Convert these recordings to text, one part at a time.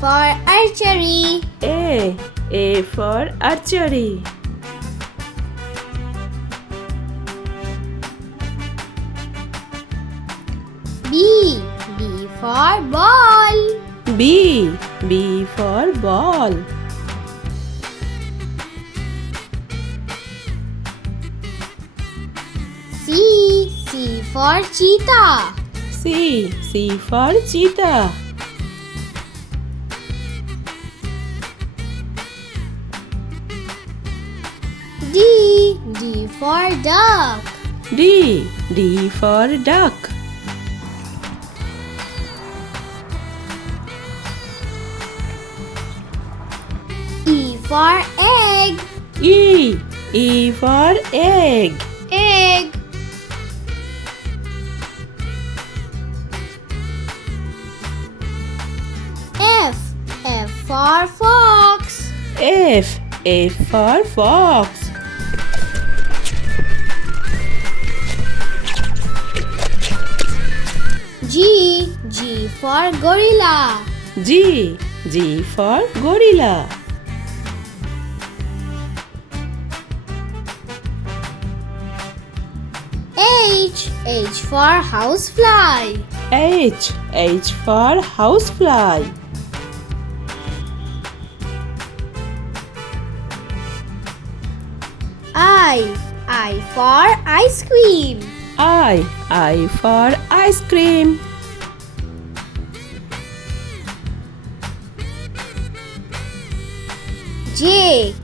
for archery. A for archery. B for ball. B for ball. C for cheetah. C for cheetah. D for duck. D for duck. E for egg. E for egg. Egg. F for fox. F for fox. G for gorilla. G for gorilla. H for housefly. H for housefly. I for ice cream. I for ice cream. J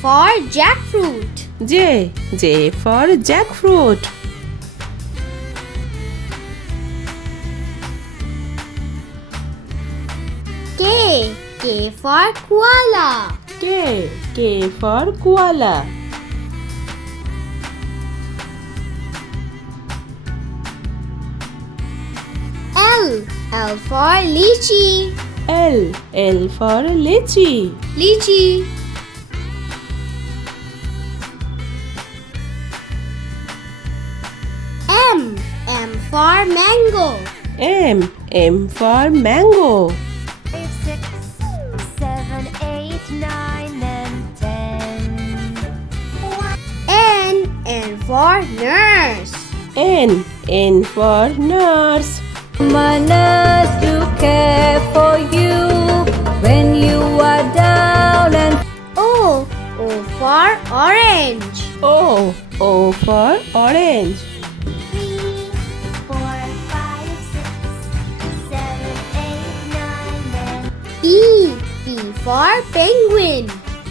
for jackfruit. J for jackfruit. K for koala. K for koala. L for litchi. L for litchi. Litchi. M for mango. M for mango. 5, 6, 7, 8, 9, and 10. N for nurse. N for nurse. My nurse to care for you when you are down and O for orange. O for orange. 3, 4, 5, 6, 7, 8, 9, and P for penguin. P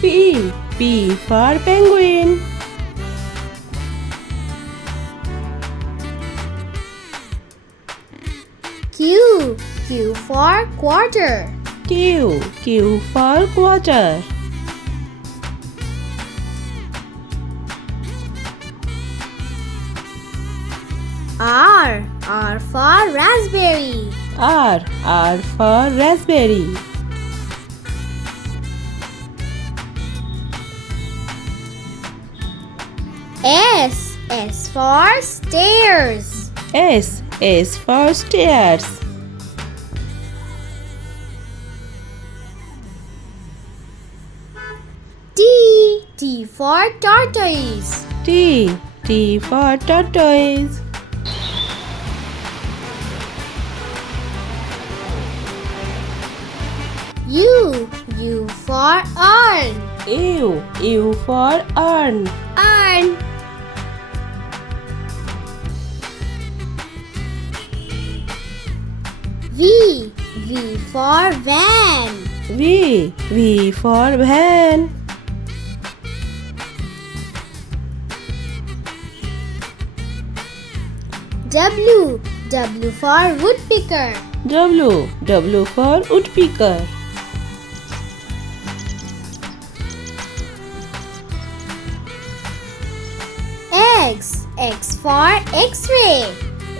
for penguin. Q for quarter. Q for quarter. R for raspberry. R for raspberry. S for stairs. S for stairs. T for tortoise. T for tortoise. U for urn. U for urn. Urn. V for van. V for van. W for woodpecker. W for woodpecker. X for X-ray.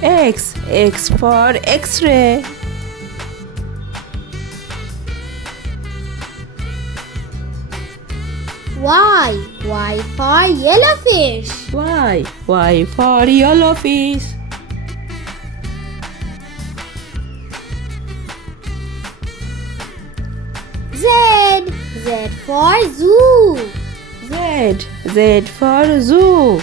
X for X-ray. Y for yellowfish. Y for yellowfish. Z for zoo. Z for zoo.